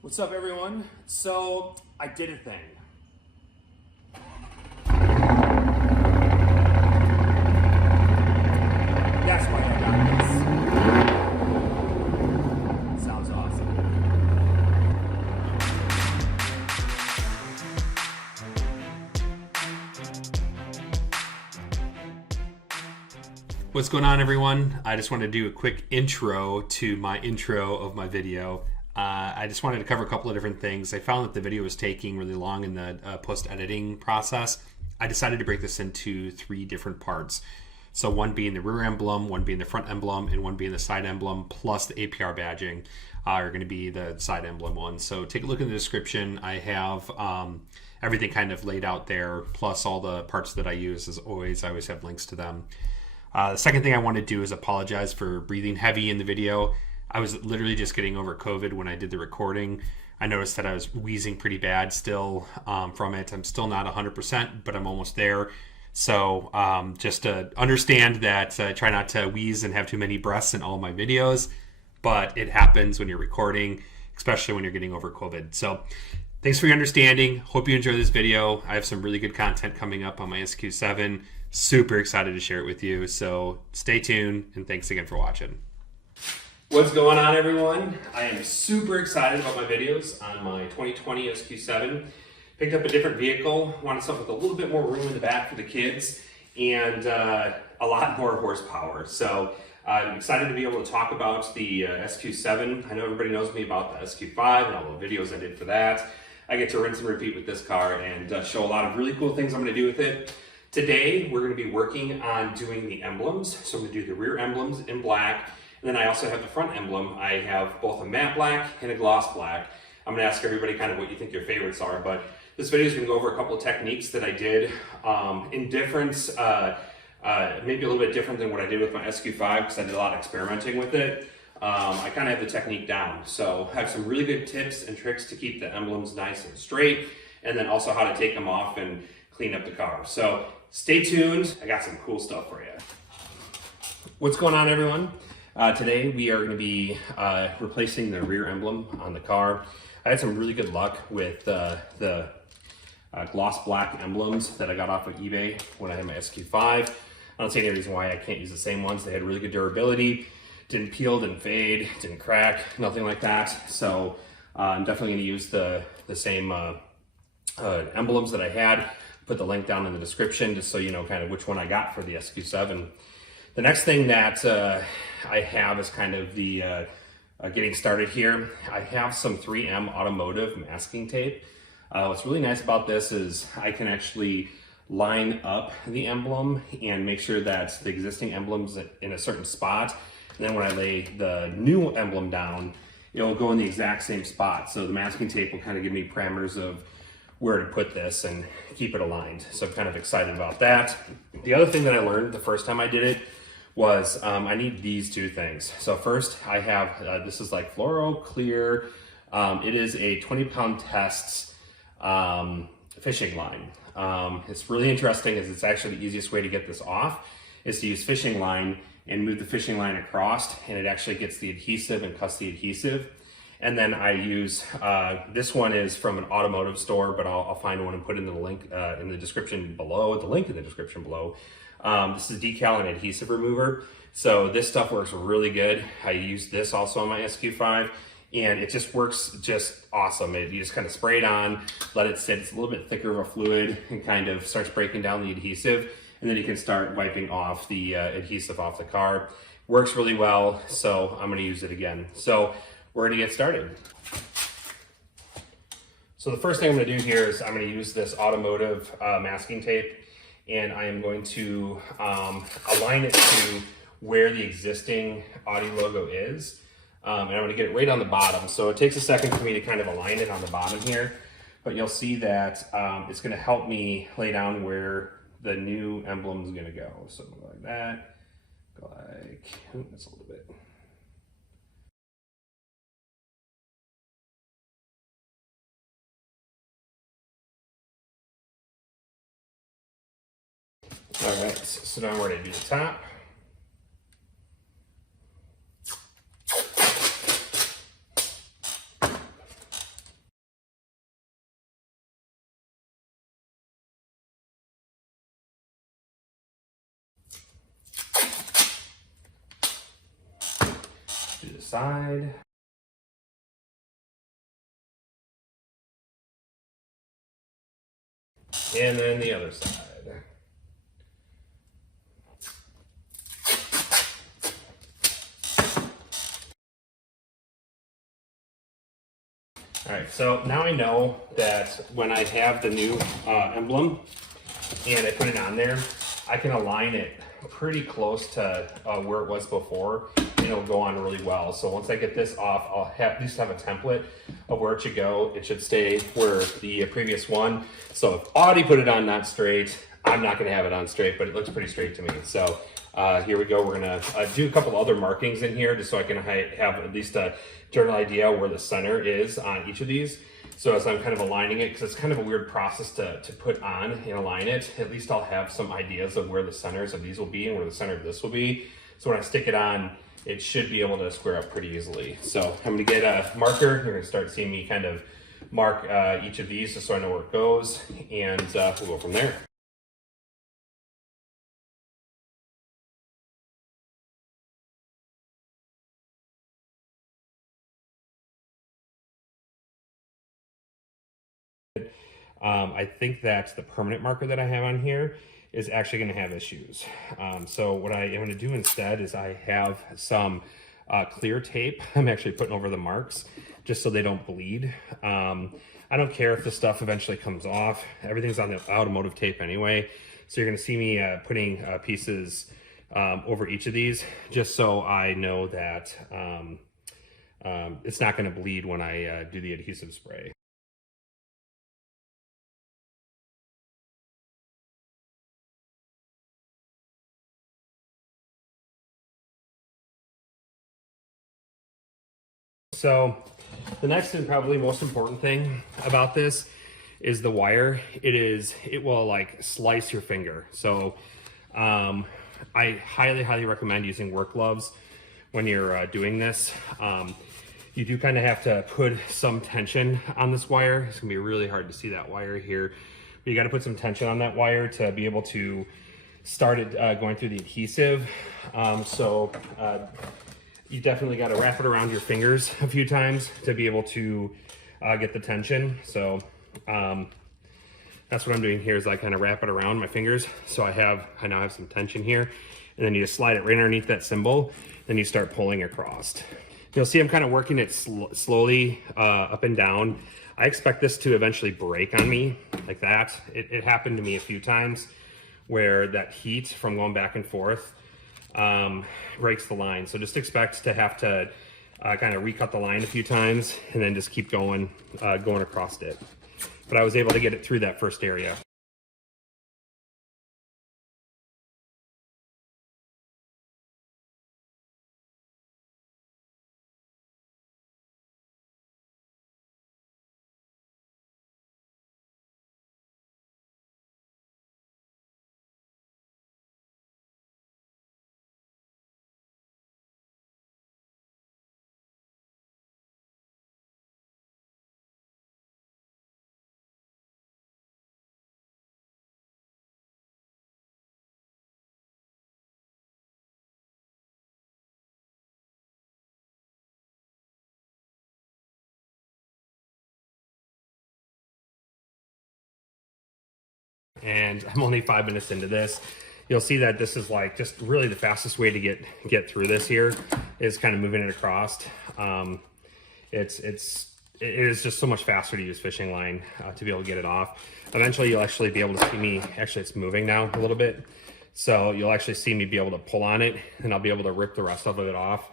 What's up, everyone? So I did a thing. That's why I got this. Sounds awesome. What's going on, everyone? I just wanted to do a quick intro to my intro of my video. I just wanted to cover a couple of different things. I found that the video was taking really long in the post-editing process. I decided to break this into 3 different parts. So one being the rear emblem, one being the front emblem, and one being the side emblem, plus the APR badging are going to be the side emblem ones. So take a look in the description. I have everything kind of laid out there, plus all the parts that I use. As always, I always have links to them. The second thing I want to do is apologize for breathing heavy in the video. I was literally just getting over COVID when I did the recording. I noticed that I was wheezing pretty bad still from it. I'm still not 100%, but I'm almost there. So just to understand that I try not to wheeze and have too many breaths in all my videos, but it happens when you're recording, especially when you're getting over COVID. So thanks for your understanding. Hope you enjoy this video. I have some really good content coming up on my SQ7. Super excited to share it with you. So stay tuned, and thanks again for watching. What's going on, everyone? I am super excited about my videos on my 2020 SQ7. Picked up a different vehicle, wanted something with a little bit more room in the back for the kids, and a lot more horsepower. So I'm excited to be able to talk about the SQ7. I know everybody knows me about the SQ5 and all the videos I did for that. I get to rinse and repeat with this car and show a lot of really cool things I'm going to do with it. Today, we're going to be working on doing the emblems. So I'm going to do the rear emblems in black. And then I also have the front emblem. I have both a matte black and a gloss black. I'm going to ask everybody kind of what you think your favorites are, but this video is going to go over a couple of techniques that I did in difference, maybe a little bit different than what I did with my SQ5 because I did a lot of experimenting with it. I kind of have the technique down. So I have some really good tips and tricks to keep the emblems nice and straight, and then also how to take them off and clean up the car. So stay tuned. I got some cool stuff for you. What's going on, everyone? Today we are going to be replacing the rear emblem on the car. I had some really good luck with the gloss black emblems that I got off of eBay when I had my SQ5. I don't see any reason why I can't use the same ones. They had really good durability, didn't peel, didn't fade, didn't crack, nothing like that. So I'm definitely going to use the same emblems that I had. Put the link down in the description just so you know kind of which one I got for the SQ7. The next thing that I have is kind of the getting started here. I have some 3M automotive masking tape. What's really nice about this is I can actually line up the emblem and make sure that the existing emblem's in a certain spot. And then when I lay the new emblem down, it'll go in the exact same spot. So the masking tape will kind of give me parameters of where to put this and keep it aligned. So I'm kind of excited about that. The other thing that I learned the first time I did it was I need these 2 things. So first I have, this is like fluoro clear. It is a 20-pound tests fishing line. It's really interesting as it's actually the easiest way to get this off is to use fishing line and move the fishing line across, and it actually gets the adhesive and cuts the adhesive. And then I use, this one is from an automotive store, but I'll find one and put in the link in the description below, the link in the description below. This is decal and adhesive remover. So this stuff works really good. I use this also on my SQ5, and it just works just awesome. You just kind of spray it on, let it sit. It's a little bit thicker of a fluid and kind of starts breaking down the adhesive. And then you can start wiping off the adhesive off the car. Works really well, so I'm gonna use it again. So we're gonna get started. So the first thing I'm gonna do here is I'm gonna use this automotive masking tape, and I am going to align it to where the existing Audi logo is. And I'm gonna get it right on the bottom. So it takes a second for me to kind of align it on the bottom here, but you'll see that it's gonna help me lay down where the new emblem is gonna go. So go like that, go like, ooh, that's a little bit. All right, so now we're gonna do the top. side. And then the other side. All right, so now I know that when I have the new emblem and I put it on there, I can align it pretty close to where it was before, and it'll go on really well. So once I get this off, I'll at least have a template of where it should go. It should stay where the previous one. So if Audi put it on not straight, I'm not gonna have it on straight, but it looks pretty straight to me. So here we go. We're gonna do a couple other markings in here just so I can have at least a general idea where the center is on each of these. So as I'm kind of aligning it, because it's kind of a weird process to put on and align it, at least I'll have some ideas of where the centers of these will be and where the center of this will be. So when I stick it on, it should be able to square up pretty easily. So I'm gonna get a marker. You're gonna start seeing me kind of mark each of these just so I know where it goes, and we'll go from there. I think that the permanent marker that I have on here is actually going to have issues. So what I am going to do instead is I have some clear tape I'm actually putting over the marks just so they don't bleed. I don't care if the stuff eventually comes off. Everything's on the automotive tape anyway. So you're going to see me putting pieces over each of these just so I know that it's not going to bleed when I do the adhesive spray. So the next and probably most important thing about this is the wire. It will like slice your finger. So I highly recommend using work gloves when you're doing this. You do kind of have to put some tension on this wire. It's gonna be really hard to see that wire here, but you got to put some tension on that wire to be able to start it going through the adhesive. You definitely got to wrap it around your fingers a few times to be able to get the tension. So that's what I'm doing here is I kind of wrap it around my fingers. So I now have some tension here, and then you just slide it right underneath that symbol. Then you start pulling across. You'll see I'm kind of working it slowly up and down. I expect this to eventually break on me like that. It happened to me a few times where that heat from going back and forth breaks the line. So just expect to have to kind of recut the line a few times and then just keep going across it. But I was able to get it through that first area. And I'm only 5 minutes into this. You'll see that this is like just really the fastest way to get through this here is kind of moving it across. It is just so much faster to use fishing line to be able to get it off. Eventually you'll actually be able to see me, actually it's moving now a little bit. So you'll actually see me be able to pull on it and I'll be able to rip the rest of it off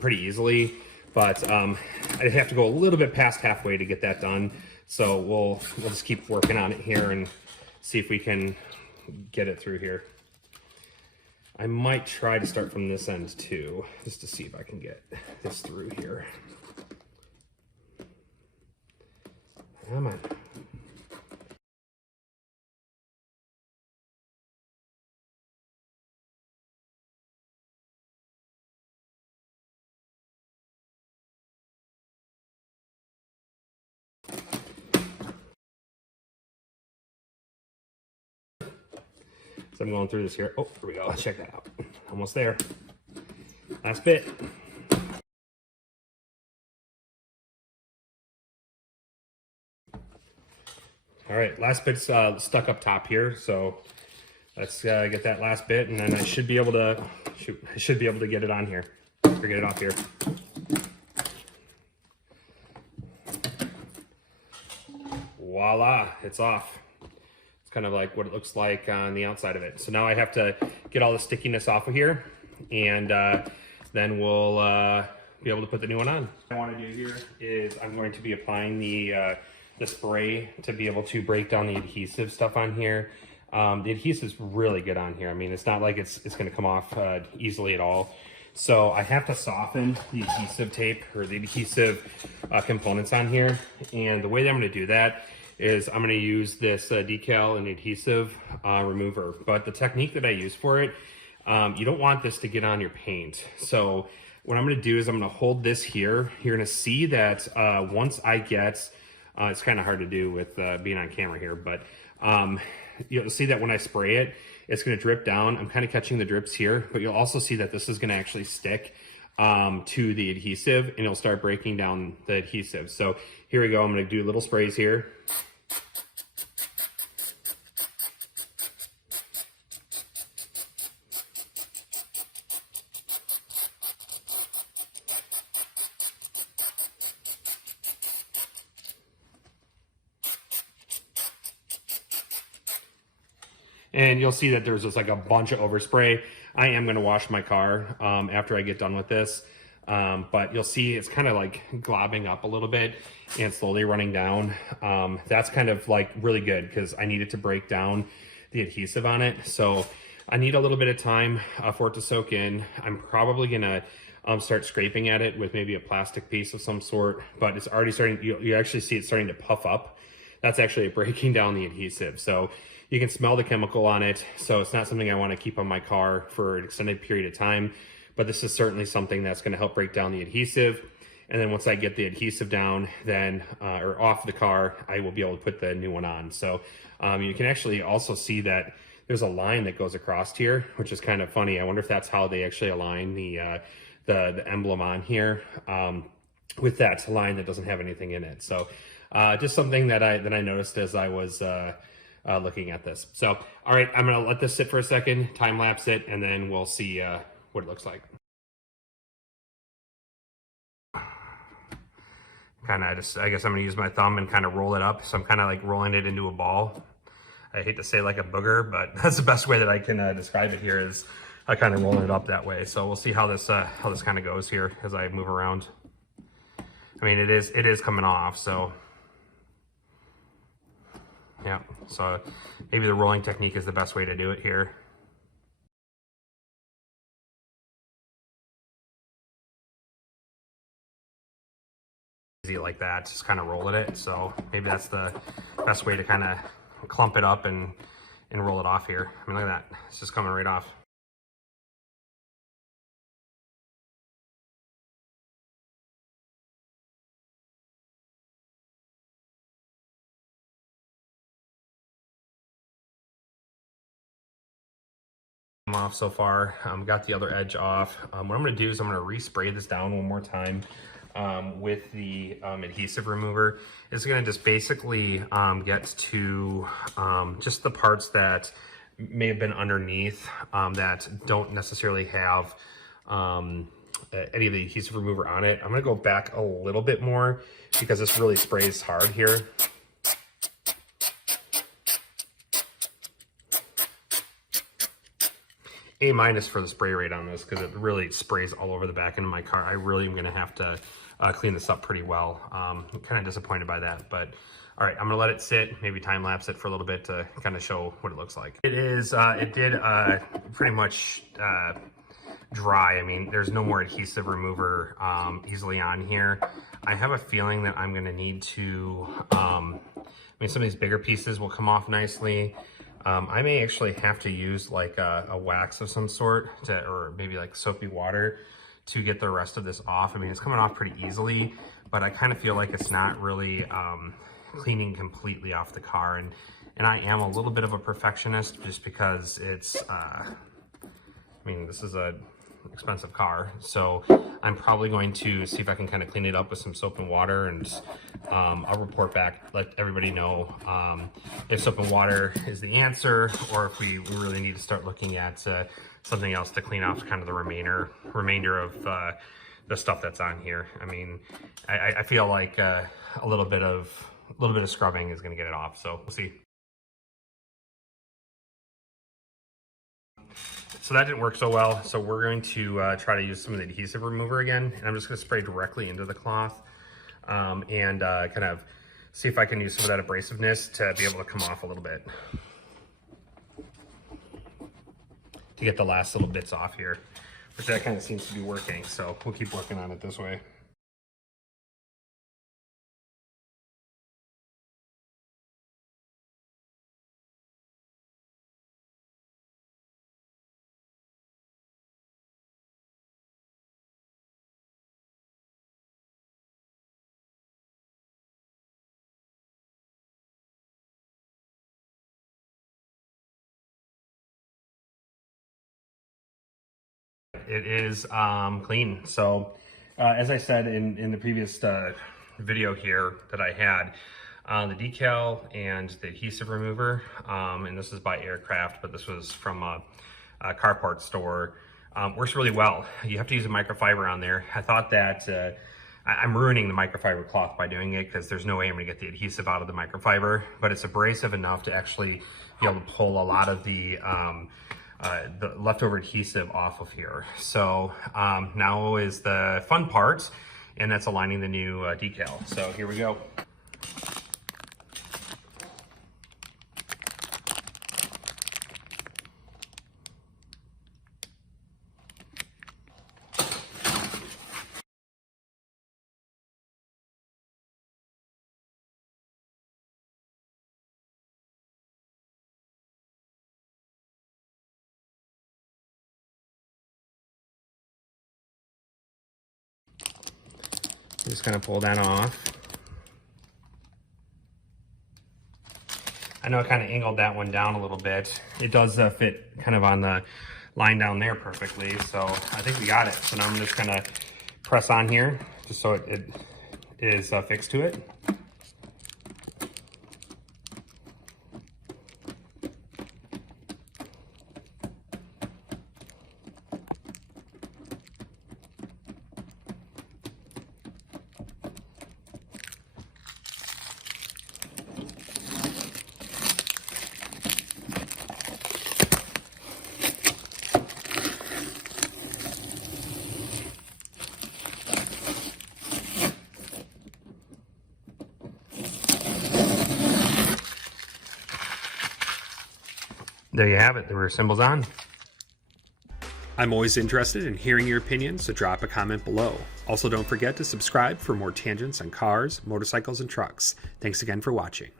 pretty easily. But I have to go a little bit past halfway to get that done. So we'll just keep working on it here and see if we can get it through here. I might try to start from this end too, just to see if I can get this through here. Come on. So I'm going through this here. Oh, here we go. Let's check that out. Almost there. Last bit. All right, last bit's stuck up top here, so let's get that last bit, and then I should be able to get it on here, or get it off here. Voila, it's off. It's kind of like what it looks like on the outside of it. So now I have to get all the stickiness off of here, and then we'll be able to put the new one on. What I want to do here is I'm going to be applying the spray to be able to break down the adhesive stuff on here. The adhesive's really good on here. I mean, it's not like it's going to come off easily at all. So I have to soften the adhesive tape or the adhesive components on here. And the way that I'm going to do that is I'm going to use this decal and adhesive remover. But the technique that I use for it, you don't want this to get on your paint. So what I'm going to do is I'm going to hold this here. You're going to see that once I get, it's kind of hard to do with being on camera here, but you'll see that when I spray it, it's going to drip down. I'm kind of catching the drips here, but you'll also see that this is going to actually stick to the adhesive, and it'll start breaking down the adhesive. So here we go. I'm going to do little sprays here. And you'll see that there's just like a bunch of overspray. I am going to wash my car after I get done with this. But you'll see it's kind of like globbing up a little bit and slowly running down. That's kind of like really good because I need it to break down the adhesive on it. So I need a little bit of time for it to soak in. I'm probably going to start scraping at it with maybe a plastic piece of some sort, but it's already starting, you actually see it starting to puff up. That's actually breaking down the adhesive. So you can smell the chemical on it. So it's not something I want to keep on my car for an extended period of time, but this is certainly something that's going to help break down the adhesive. And then once I get the adhesive down, then, or off the car, I will be able to put the new one on. So you can actually also see that there's a line that goes across here, which is kind of funny. I wonder if that's how they actually align the emblem on here with that line that doesn't have anything in it. So just something that I noticed as I was looking at this. So, all right, I'm gonna let this sit for a second, time lapse it, and then we'll see what it looks like. Kind of just, I guess I'm gonna use my thumb and kind of roll it up. So I'm kind of like rolling it into a ball. I hate to say like a booger, but that's the best way that I can describe it here is I kind of roll it up that way. So we'll see how this kind of goes here as I move around. I mean, it is coming off, so. Yeah, so maybe the rolling technique is the best way to do it here. Easy like that, just kind of rolling it. So maybe that's the best way to kind of clump it up and roll it off here. I mean, look at that, it's just coming right off. Off so far, got the other edge off. What I'm going to do is I'm going to respray this down one more time with the adhesive remover. It's going to just basically get to just the parts that may have been underneath that don't necessarily have any of the adhesive remover on it. I'm going to go back a little bit more because this really sprays hard here. A- for the spray rate on this because it really sprays all over the back end of my car. I really am going to have to clean this up pretty well. I'm kind of disappointed by that, but all right, I'm gonna let it sit, maybe time lapse it for a little bit to kind of show what it looks like. It did pretty much dry. I mean, there's no more adhesive remover easily on here. I have a feeling that I'm gonna need to, I mean, some of these bigger pieces will come off nicely. I may actually have to use like a wax of some sort or maybe like soapy water to get the rest of this off. I mean, it's coming off pretty easily, but I kind of feel like it's not really cleaning completely off the car. And I am a little bit of a perfectionist just because it's, I mean, this is a expensive car. So I'm probably going to see if I can kind of clean it up with some soap and water, and I'll report back, let everybody know if soap and water is the answer, or if we really need to start looking at something else to clean off kind of the remainder of the stuff that's on here. I mean, I feel like a little bit of scrubbing is going to get it off, so we'll see. So that didn't work so well, so we're going to try to use some of the adhesive remover again, and I'm just going to spray directly into the cloth and kind of see if I can use some of that abrasiveness to be able to come off a little bit, to get the last little bits off here, which that kind of seems to be working, so we'll keep working on it this way. It is clean. So as I said in the previous video here that I had, the decal and the adhesive remover, and this is by Aircraft, but this was from a car parts store, works really well. You have to use a microfiber on there. I thought that I'm ruining the microfiber cloth by doing it, because there's no way I'm going to get the adhesive out of the microfiber, but it's abrasive enough to actually be able to pull a lot of the leftover adhesive off of here. So now is the fun part, and that's aligning the new decal. So here we go. Just kind of pull that off. I know I kind of angled that one down a little bit. It does fit kind of on the line down there perfectly, so I think we got it. So now I'm just gonna press on here just so it is fixed to it. There you have it, there were symbols on. I'm always interested in hearing your opinions, so drop a comment below. Also, don't forget to subscribe for more tangents on cars, motorcycles, and trucks. Thanks again for watching.